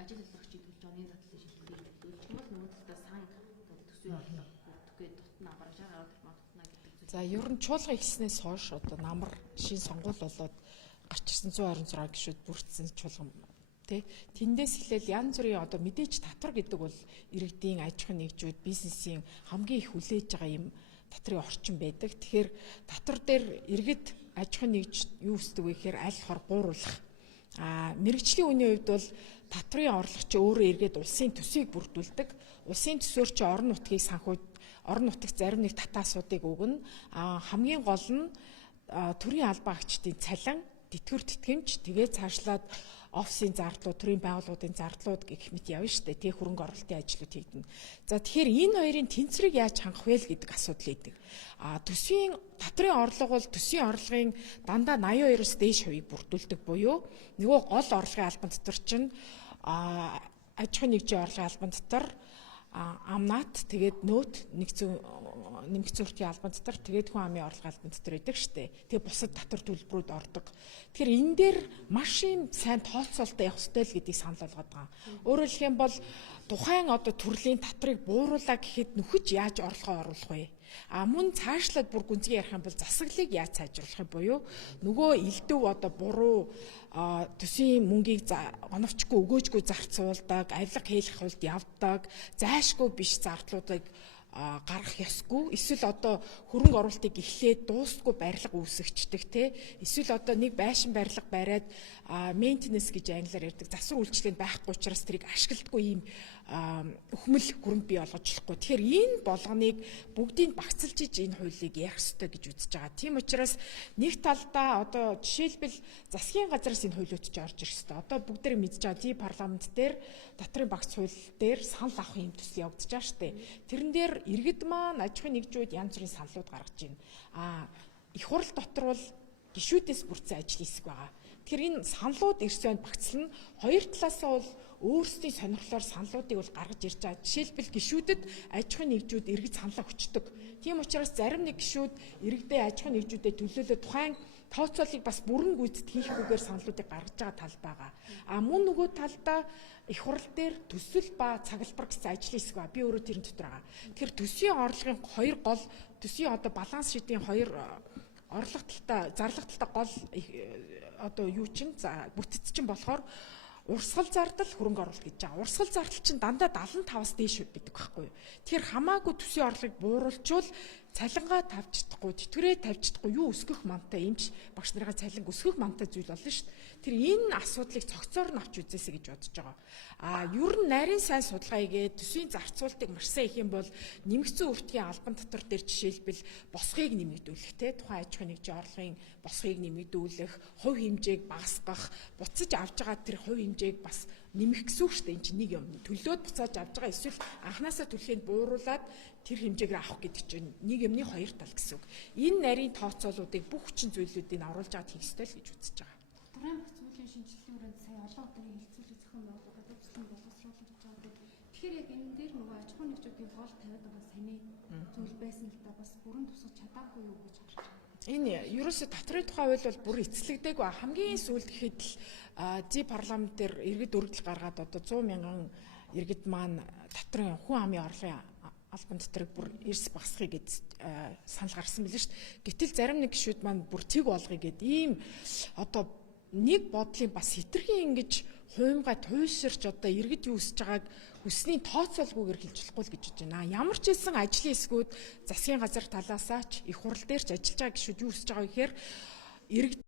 ажил олгогчид төлж оны задлын шилжүүлгийг төлөвлөж юм бол нөгөө талдаа сан төсвийн орлого бүртгэхэд тутна бараг 60 гаруй тутна гэдэг зүйл. За ер нь чуулган ихснээс хойш одоо намар шин сонгуул болоод гарч ирсэн 126 гишүүд бүрдсэн чуулган тий. Тэндээс эхлээл янз бүрийн одоо мэдээж татвар гэдэг бол иргэдийн аж ахуйн нэгжүүд бизнесийн хамгийн их хүлээж байгаа юм татрын орчин байдаг. Тэгэхээр татвар дээр иргэд аж ахуйн нэгж юу өсдөг вэ гэхээр аль хор гууруулах. Мэргэжлийн үнийн хувьд бол татрын орлого чи өөрөө эргээд улсын төсвийг бүрдүүлдэг. Улсын төсөөр чи орон нутгийг санхүү орон нутагт зарим нэг татаа асуудыг өгнө. Хамгийн гол нь төрийн албан агчдын цалин, тэтгэвэр тэтгэмж, тэгээ цаашлаад офисын зардлууд, төрийн байгууллагуудын зардлууд гэх мэт явна шүү дээ. Тэг хөрөнгө оруулалтын ажлууд хийгдэнэ. За тэгэхээр энэ хоёрын тэнцвэрийг яаж хангах вэ гэдэг асуудал үүдэг. Төсвийн татрын орлого бол төсвийн орлогын дандаа 82-оос дээш хувийг бүрдүүлдэг буюу нөгөө гол орлогын албан татвар чинь аж ахуйн нэгжийн орлогын албан татвар, амнат, тэгээд нөөт нэмэгдсэн өртгийн албан татвар, тэгээд хүн амын орлогын албан татвар гэдэг штэ. Тэгээд бусад татвар төлбөрүүд ордог. Тэгэхээр энэ дээр маш юм сайн тооцоололтой явах ёстой л гэдгийг санал болгоод байгаа. Өөрөөр хэлэх юм бол тухайн одоо төрлийн татрыг бууруулаа гэхэд нөхөж яаж орлогоо оруулах вэ? Мөн цаашлаад бүр гүнзгий ярих юм бол засаглалыг яаж сайжруулах юм буюу нөгөө элдв одоо буруу төсвийн мөнгийг оновчгүй өгөөжгүй зарцуулдаг, авилга хийх хувьд явдаг, зайлшгүй биш зардлуудыг гаргах ёсгүй. Эсвэл одоо хөрөнгө оруулалтыг эхлээд дуустгүй барилга үүсгэждэг те. Эсвэл одоо нэг байшин барилга бариад maintenance гэж англиар ярьдаг засвар үйлчлэгэнд байхгүй учраас тэрийг ашигладаггүй ийм өхмөл хөрөнгө бий болгож болохгүй. Тэгэхээр энэ болгоныг бүгдийг багцалж иж энэ хуулийг ярих ёстой гэж үзэж байгаа. Тийм учраас нэг талдаа одоо жишээлбэл засгийн газраас энэ хуулиуд ч орж ирэх ёстой. Одоо бүгдээр мэдж байгаа парламент дээр татрын багц хууль дээр санал авах юм төсөл явагдаж байгаа шүү дээ. Тэрэн дээр иргэд маань аж ахуйн нэгжүүд янз бүрийн саналууд гаргаж байна. Их хурл дотор бол гишүүдээс бүрдсэн ажил хэсэг байгаа. Тэгэхээр энэ саналууд ирсэн багцлан хоёр талаасаа бол өөрсдийн сонирхлоор саналуудыг бол гаргаж ирж байгаа. Жишээлбэл гишүүдэд аж ахуйн нэгжүүд иргэд саналаа хүчдэг. Тийм учраас зарим нэг гишүүд иргэдээ аж ахуйн нэгжүүдэд төлөөлөө тухайн тооцоолыг бас бүрэн гүйцэд хийхгүйгээр саналуудыг гаргаж байгаа тал байгаа. Мөн нөгөө талдаа их хурл дээр төсөл ба цаглбар гэсэн ажлын хэсэг ба би өөрөө тэрэн дотор байгаа. Тэгэхээр төсвийн орлогын хоёр гол төсвийн одоо баланс шийдийн хоёр орлого талтай, зарлах талтай гол одоо юу чинь бүтц чинь болохоор урсгал зардал хөрөнгө оруулалт гэж байгаа. Урсгал зардал чинь дандаа 75-аас дээш байдаг байхгүй юу. Тэгэхээр хамаагүй төсвийн орлогыг бууруулчвал цалингаа тавьж чадахгүй, тэтгэврээ тавьж чадахгүй юу өсгөх мантай эмч багш нарын цалин өсгөх мантай зүйл болно шүү дээ. Тэр энэ асуудлыг цогцоор нь авч үзээсэй гэж бодож байгаа. Ер нь нарийн сайн судалгаа хийгээд төсвийн зарцуулалтыг маш сайн их юм бол нэмэгдсэн өртгийн албан татвар дээр жишээлбэл босхийг нэмэгдүүлэх те тухайн аж ахуйн нэгжийн орлогын босхийг нэмэгдүүлэх, хувь хэмжээг багасгах, буцаж авж байгаа тэр хувь хэмжээг бас нэмэх гэсэн үг шүү дээ. Энд чинь нэг юм төлөөд буцааж авж байгаа эсвэл анханасаа төлөхөнд бууруулад тэр хэмжээгээр авах гэдэг чинь нэг юмны хоёр тал гэсэн үг. Энэ нарийн тооцоолуудыг бүх хүчин зүйлүүдийг оруулж аваад хийх ёстой л гэж үзэж байгаа. Татрын багц хуулийн шинжилгээний хүрээнд сая олон удаа хэлцүүлэг зохион байгуулалт төвчлэн боловсруулагдж байгаа. Тэгэхээр яг энэ дээр нөгөө аж ахуйн нэгжүүдийн гол тавиад байгаа саний зүйл байсан л да бас бүрэн тусах чадаагүй юу гэж харж байна. Энэ ерөөсө татрын тухай хууль бол бүр эцэлэгдээгүй. Хамгийн сүүлд гэхэд л парламент дээр иргэд өргөдөл гаргаад одоо 100 мянган иргэд маань татрын хүн амын орлогын албан татрыг бүр эрс багасхыг гэж санал гаргасан билээ шүү дээ. Гэтэл зарим нэг гишүүд маань бүр тэг болгоё гэд ийм одоо нэг бодлын бас хитрхийн ингэж хуймгай туйширч одоо иргэд юу хүсэж байгааг хүссний тооцоолгүйгээр хэлж болохгүй л гэж бодож байна. Ямар ч хэлсэн ажлын хэсгүүд засгийн газар талаасаа ч их хурл дээр ч ажиллаж байгаа гишүүд юу хүсэж байгаа гэхээр иргэд